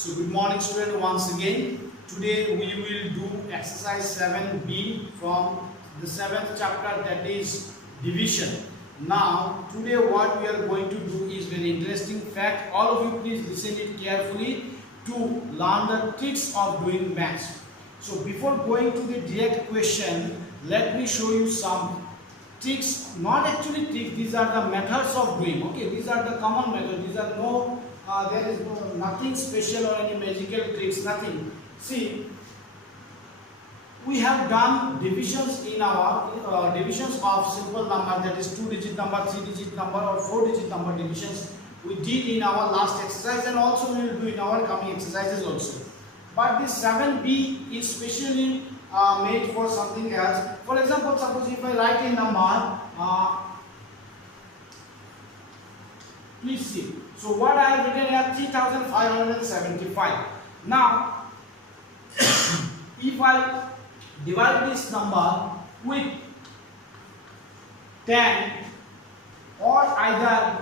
So good morning student once again. Today we will do exercise 7b from the 7th chapter, that is division. Now today what we are going to do is very interesting fact. All of you please listen it carefully to learn the tricks of doing maths. So before going to the direct question, let me show you some tricks, not actually tricks, these are the methods of doing. Okay, these are the common methods. These are there is nothing special or any magical tricks, nothing. See, we have done divisions in our divisions of simple number, that is 2-digit number, 3-digit number or 4-digit number divisions. We did in our last exercise and also we will do in our coming exercises also. But this 7b is specially made for something else. For example, suppose if I write a number, please see. So what I have written here, 3575. Now, if I divide this number with 10 or either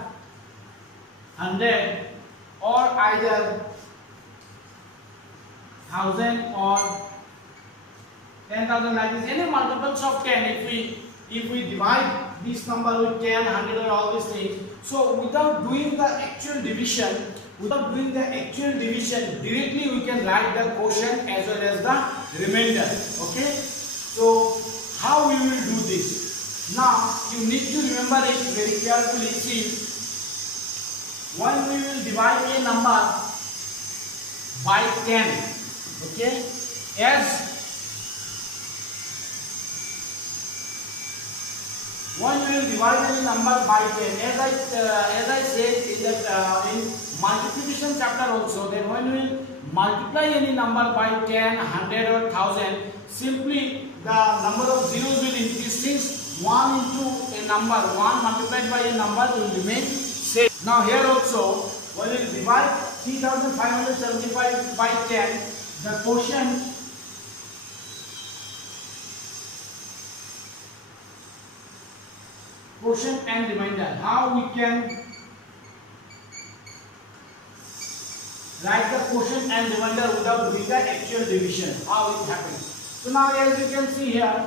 100 or either 1000 or 10,000, like this, any multiples of 10, if we divide this number with 10, 100 or all these things, so without doing the actual division, directly we can write the quotient as well as the remainder. Okay, so how we will do this? Now you need to remember it very carefully. See, when we will divide a number by 10, okay, when we will divide any number by 10, as I said in that in multiplication chapter also, then when we will multiply any number by 10, 100 or 1000, simply the number of zeros will increase, since 1 into a number, 1 multiplied by a number will remain same. Now here also, when we will divide 3575 by 10, the quotient and remainder, how we can write the quotient and remainder without doing the actual division, how it happens. So now as you can see here,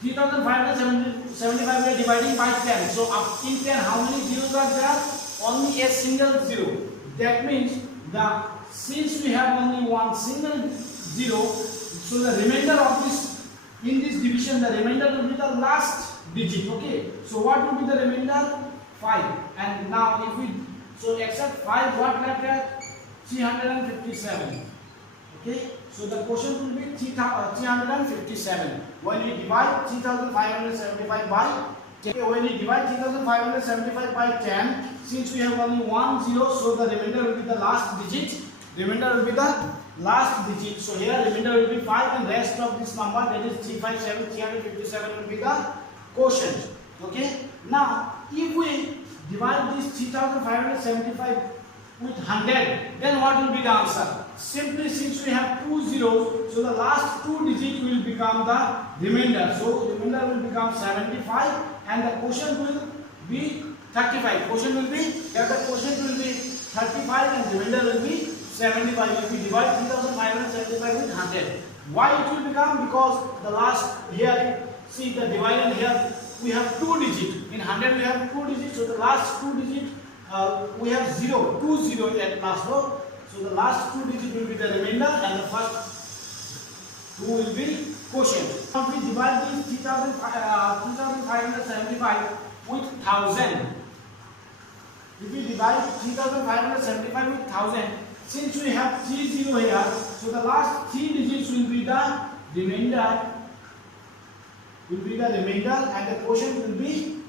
3575 we are dividing by 10. So up in 10, how many zeros are there? Only a single zero. That means since we have only one single zero, so the remainder of this, in this division, the remainder will be the last digit. Okay, so what will be the remainder? 5. And now if we, so except 5, what left here? 357. Okay, so the quotient will be 357. When you divide 3575 by 10, when you divide 3575 by 10, since we have only one zero, so the remainder will be the last digit. So here remainder will be 5 and rest of this number, that is 357 will be the quotient. Okay, now if we divide this 3575 with 100, then what will be the answer? Simply, since we have two zeros, so the last two digits will become the remainder. So remainder will become 75 and the quotient will be 35. Quotient will be 35 and remainder will be 75. If we divide 3575 with 100, why it will become? Because the last here, see the divider here, we have two digits. In 100 we have two digits, so the last two digits we have 0, 20 at last row. So the last two digits will be the remainder and the first two will be quotient. Now we divide this 3575 with 1000. If we divide 3575 with 1000, since we have 30 here, so the last three digits will be the remainder. And the quotient will be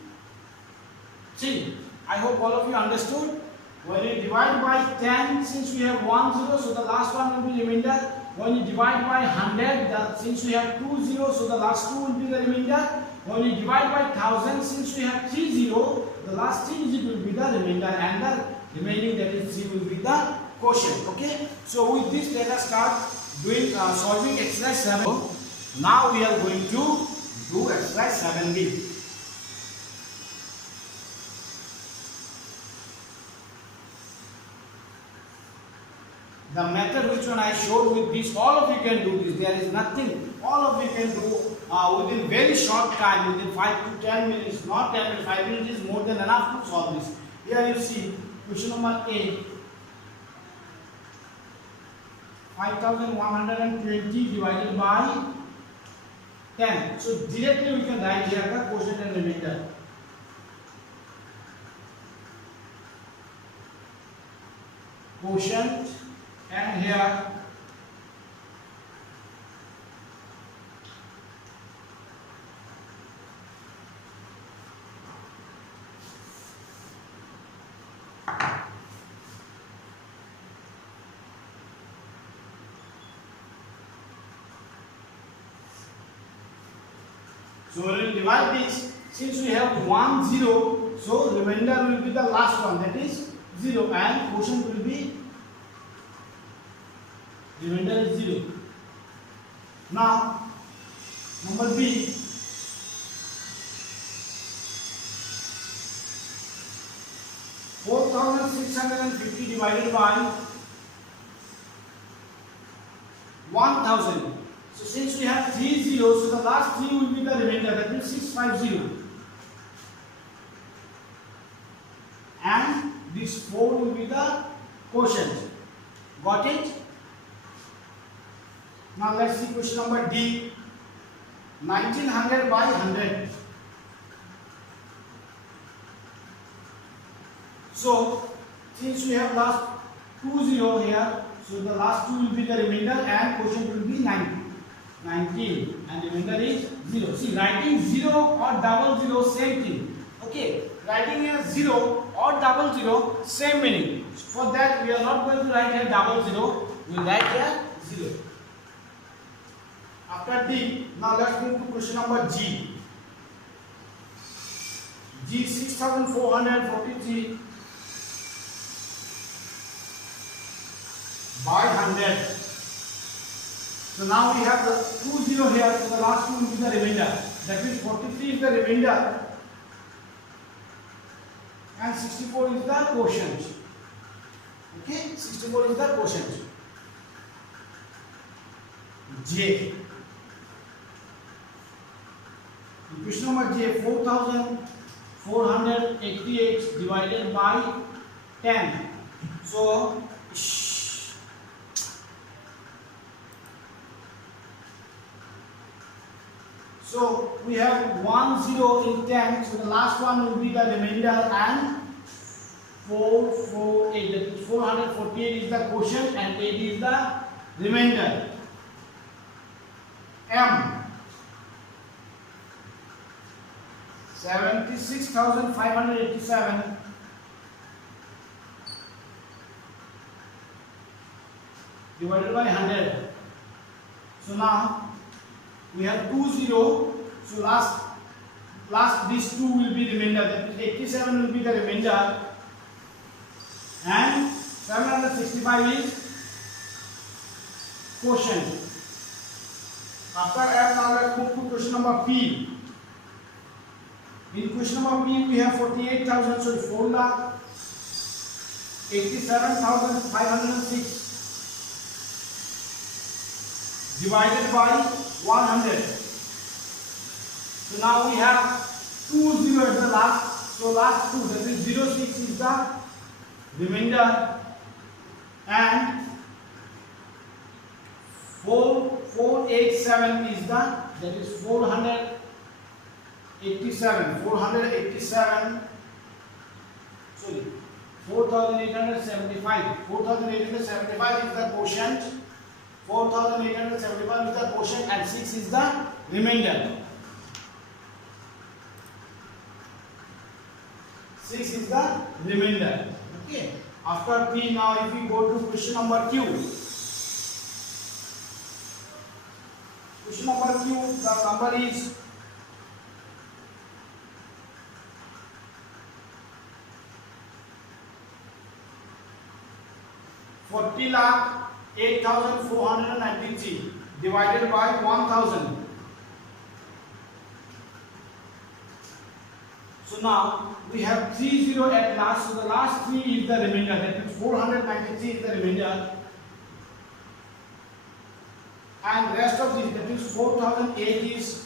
3. I hope all of you understood. When you divide by 10, since we have 1 0, so the last one will be remainder. When you divide by 100, since we have 2 0, so the last two will be the remainder. When you divide by 1000, since we have 3 0, the last 3 digits will be the remainder and the remaining, that is 3, will be the quotient. Okay, so with this let us start doing solving exercise 7. Now we are going to do exercise 7b. the method which one I showed with this, all of you can do this. There is nothing. All of you can do within very short time, within 5 to 10 minutes. Not 10 minutes, 5 minutes is more than enough to solve this. Here you see question number A. 5120 divided by 10. So directly we can write here the quotient and remainder. Quotient and here so we will divide this. Since we have 1 0, so remainder will be the last one, that is 0, and quotient will be remainder is 0. Now number B, 4650 divided by 1000. So since we have 3 zeros, so the last 3 will be the remainder, that means 650. And this 4 will be the quotient. Got it? Now let's see question number D. 1900 by 100. So since we have last 2 0 here, so the last 2 will be the remainder and quotient will be 19 and remainder is 0. See, writing 0 or double 0 same thing. Okay, writing here 0 or double 0 same meaning. For that we are not going to write here double 0, we will write here 0. After D, now let's move to question number G. G 6443 by 100. So now we have the 2 0 here, so the last 2 will be the remainder. That means 43 is the remainder and 64 is the quotient. Okay, 64 is the quotient. J. In question number J, 4488 divided by 10. So we have 1 0 in 10, so the last one will be the remainder and 448. That is 448 is the quotient and 8 is the remainder. M 76,587 divided by 100. So now we have 2 0, so last these 2 will be remainder, that is 87 will be the remainder and 765 is quotient. After M, now let's move to question number P. In question number P we have 48,000, so 4,87,506 divided by 100. So now we have 2 0 as the last, so last 2, that is 06 is the remainder and 487 is the, that is 487, sorry, 4,875 is the quotient. 4,875 is the quotient and 6 is the remainder. 6 is the remainder. Okay. After P, now if we go to question number Q. Question number Q, the number is 40,08,493 divided by 1,000. So now we have 3 0 at last, so the last 3 is the remainder, that means 493 is the remainder and rest of these, that means 4008 is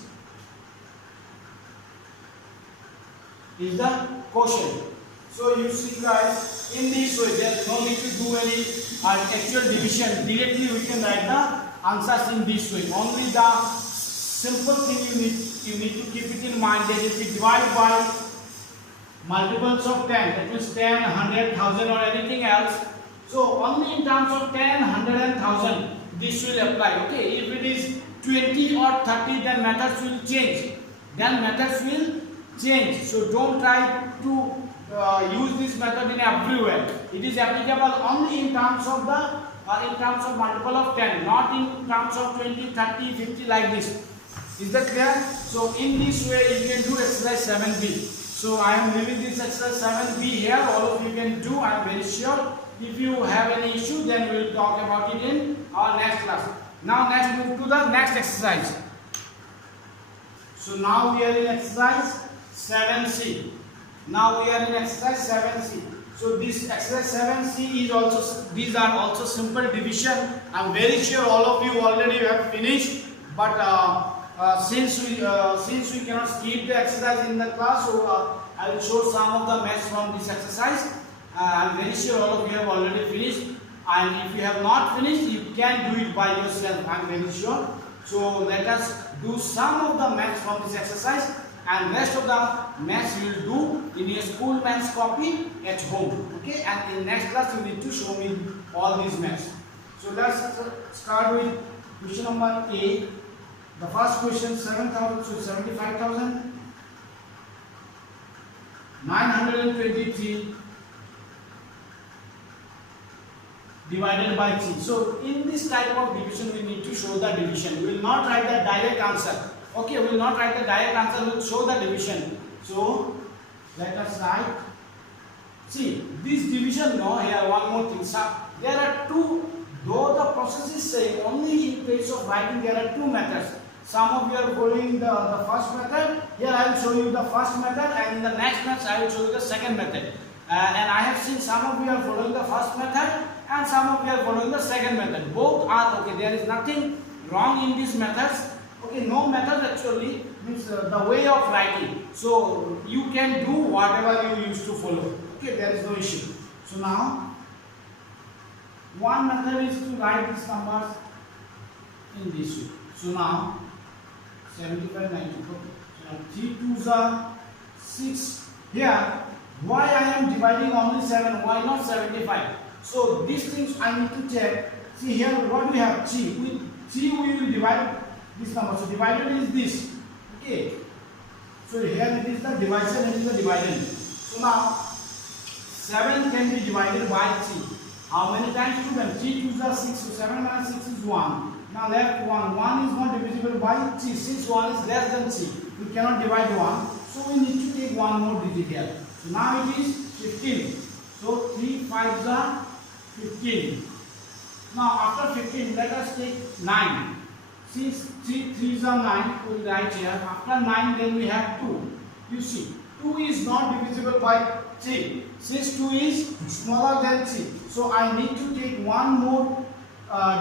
the quotient. So you see guys, in this way there is no need to do any actual division. Directly we can write the answers in this way. Only the simple thing you need to keep it in mind that if we divide by multiples of 10, that means 10, 100, 1000 or anything else. So only in terms of 10, 100 and 1000 this will apply. Okay, if it is 20 or 30 then methods will change. So don't try to use this method in everywhere. It is applicable only in terms of multiple of 10, not in terms of 20, 30, 50 like this. Is that clear? So in this way you can do exercise 7b. So I am leaving this exercise 7b here. All of you can do, I am very sure. If you have any issue, then we will talk about it in our next class. Now let's move to the next exercise. So now we are in exercise 7c. So this exercise 7c is also, these are also simple division. I am very sure all of you already have finished, but since we cannot skip the exercise in the class, so I will show some of the maths from this exercise. I am very sure all of you have already finished, and if you have not finished, you can do it by yourself. I am very sure. So let us do some of the maths from this exercise, and rest of the maths you will do in your school maths copy at home. Okay, and in next class you need to show me all these maths. So let's start with question number A. The first question, 7,000, so 75,000, 923 divided by 3. So in this type of division we need to show the division. We will not write the direct answer. Okay, we will not write the direct answer, we will show the division. So let us write. See, this division, no, here one more thing. So, there are two, though the process is same, only in case of writing there are two methods. Some of you are following the first method. Here I will show you the first method, and in the next class I will show you the second method. And I have seen some of you are following the first method and some of you are following the second method. Both are okay. There is nothing wrong in these methods. Okay, no method actually means the way of writing. So you can do whatever you used to follow. Okay, there is no issue. So now one method is to write these numbers in this way. So now 75, 94. So now 3 2s are 6. Here, why I am dividing only 7? Why not 75? So these things I need to check. See here, what we have 3. With 3 we will divide this number. So divided is this. Okay. So here it is the divisor and it is the dividend. So now 7 can be divided by 3. How many times? 2 times. 3 2s are 6. So 7 minus 6 is 1. Now left 1. 1 is not divisible by 3. Since 1 is less than 3, we cannot divide 1. So we need to take one more digit here. So now it is 15. So 3 5s are 15. Now after 15, let us take 9. Since 3 3s are 9, we will write here. After 9, then we have 2. You see, 2 is not divisible by 3. Since 2 is smaller than 3, so I need to take one more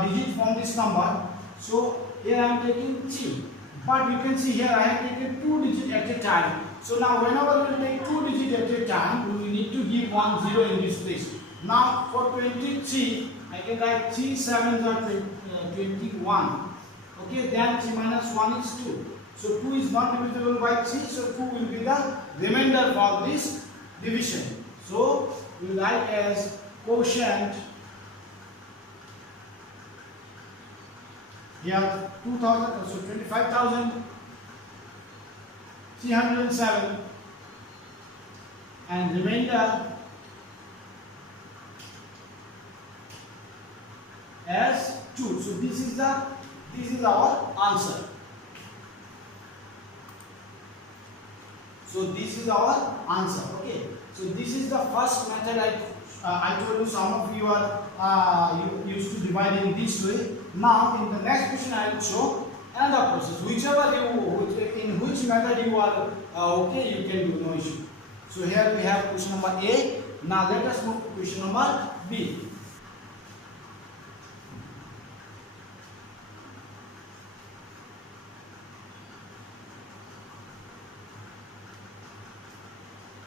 digit from this number. So here I am taking 3. But you can see here I have taken 2 digits at a time. So now whenever we take 2 digits at a time, we need to give 1 0 in this place. Now for 23, I can write 3 7s are 21. Okay, then 3 minus 1 is 2. So 2 is not divisible by 3, so 2 will be the remainder for this division. So we write as quotient. Here 2000, so 25,307, and remainder as 2. So this is our answer. So this is our answer. Okay. So this is the first method. I told you some of you are you used to divide in this way. Now in the next question I will show another process. In which method you are okay, you can do, no issue. So here we have question number A. Now let us move to question number B.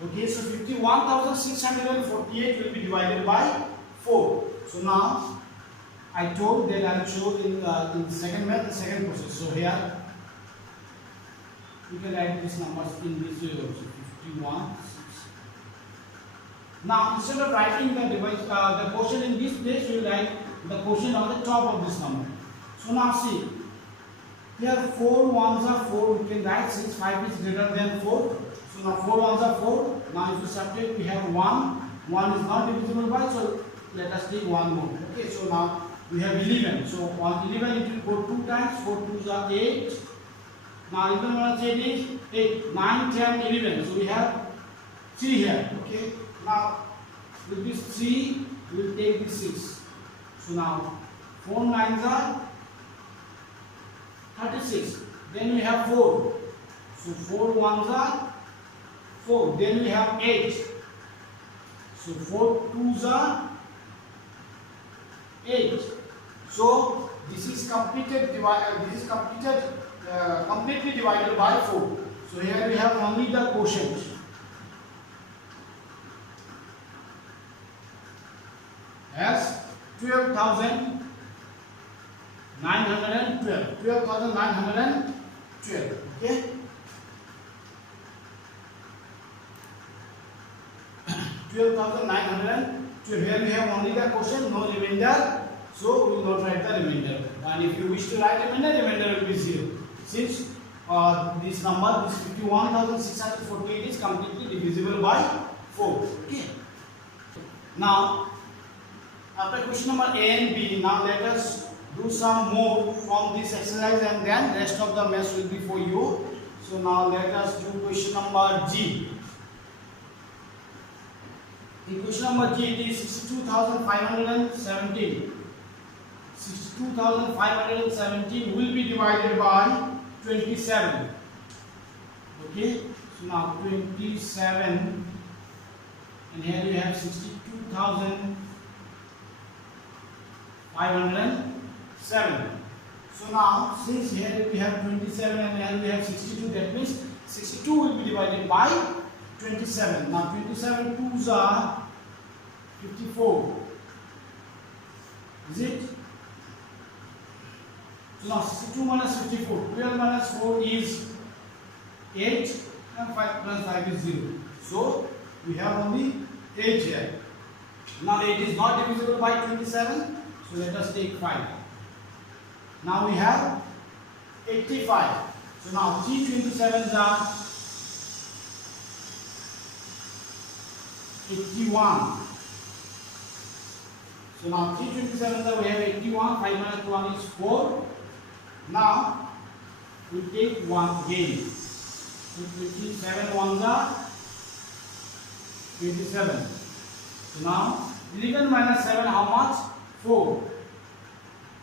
Okay, so 51,648 will be divided by 4. So now I told that I will show in the second method, the second process. So here you can write these numbers in this way also. 51. Now instead of writing the quotient in this place, you will write the quotient on the top of this number. So now see, here 4 ones are 4. We can write since 5 is greater than 4. So now 4 ones are 4. Now if you subtract, we have 1. 1 is not divisible by, so let us take 1 more. Okay, so now we have 11. So on 11 it will go 2 times. 4 2s are 8. Now 11 minus 8 is 8. 9, 10, 11. So we have 3 here. Okay. Now with this 3 we will take this 6. So now 4 9s are 36. Then we have 4. So 4 1s are 4. Then we have 8. So 4 2s are 8. So this is completely divided by 4. So here we have only the quotient. As 12,912. 12,912. Okay. 12,912. Here we have only the quotient, no remainder. So we will not write the remainder. And if you wish to write remainder will be 0. Since this number, this 51,648 is completely divisible by 4. Okay. Now, after question number A and B, now let us do some more from this exercise and then rest of the maths will be for you. So now let us do question number G. In question number G, it is 62,517. 62,517 will be divided by 27. Okay, so now 27, and here you have 62,507. So now since here we have 27 and here we have 62, that means 62 will be divided by 27. Now 27 2s are 54. Is it? So now 62 minus 54. 12 minus 4 is 8 and 5 plus 5 is 0. So we have only 8 here. Now 8 is not divisible by 27. So let us take 5. Now we have 85. So now 3 27s are 81. So now 3 27s are, we have 81. 5 minus 1 is 4. Now we take 1 again. So 27 ones are 27. So now 11 minus 7 how much? 4.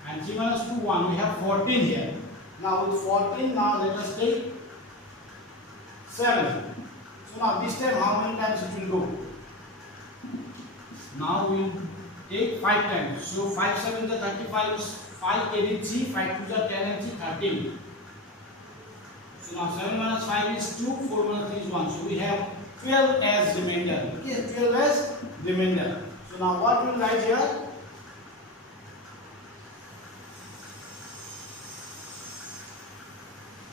And 3 minus 2 1. We have 14 here. Now with 14, now let us take 7. So now this time how many times it will go? Now we will take 5 times. So 5 7 is 35 is 5 8 is 3, 5 2 is 10 and 3 13. So now 7 minus 5 is 2, 4 minus 3 is 1. So we have 12 as remainder. Okay, 12 as remainder. So now what we will write here?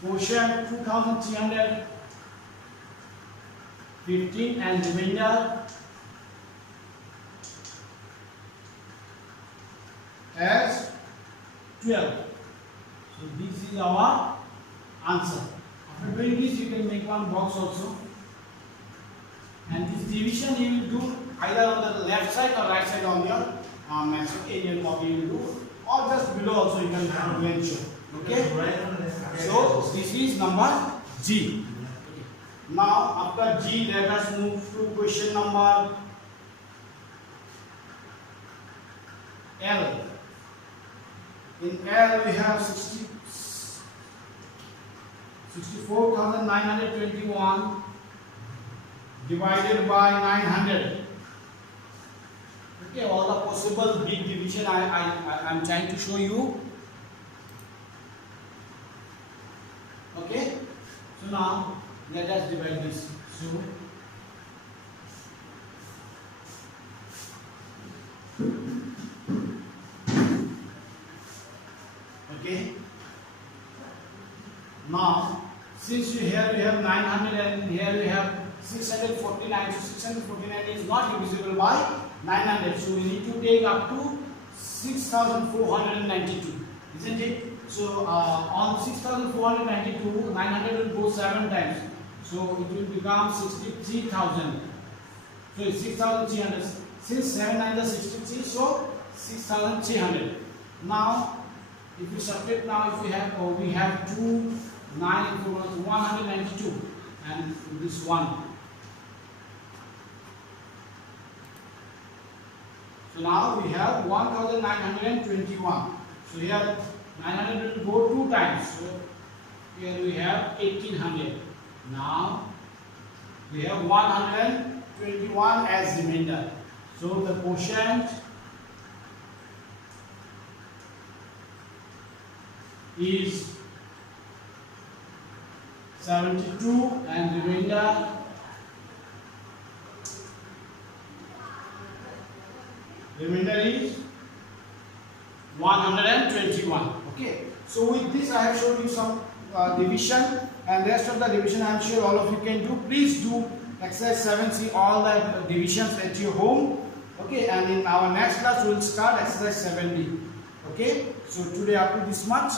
Quotient 2,315 and remainder as 12. So this is our answer. After doing this, you can make one box also. And this division you will do either on the left side or right side on your maths. Okay, you will do, or just below also you can mention. Okay. So this is number G. Now after G, let us move to question number L. In L we have 64,921 divided by 900. Okay, all the possible big division I am trying to show you. Okay, so now let us divide this. So Now, since here we have 900 and here we have 649, so 649 is not divisible by 900. So we need to take up to 6,492, isn't it? So on 6,492, 900 will go 7 times. So it will become 63,000. So it's 6,300. Since 7 9 is 63, so 6,300. Now, if we subtract now, if we have 2, 9 and 4, 192, and this one. So now we have 1,921. So here 900 will go 2 times. So here we have 1,800. Now we have 121 as remainder. So the quotient is 72 and remainder is 121. Okay, so with this I have shown you some division, and rest of the division I am sure all of you can do. Please do exercise 7, see all the divisions at your home. Okay, and in our next class we will start exercise 7B. Okay, so today up to this much.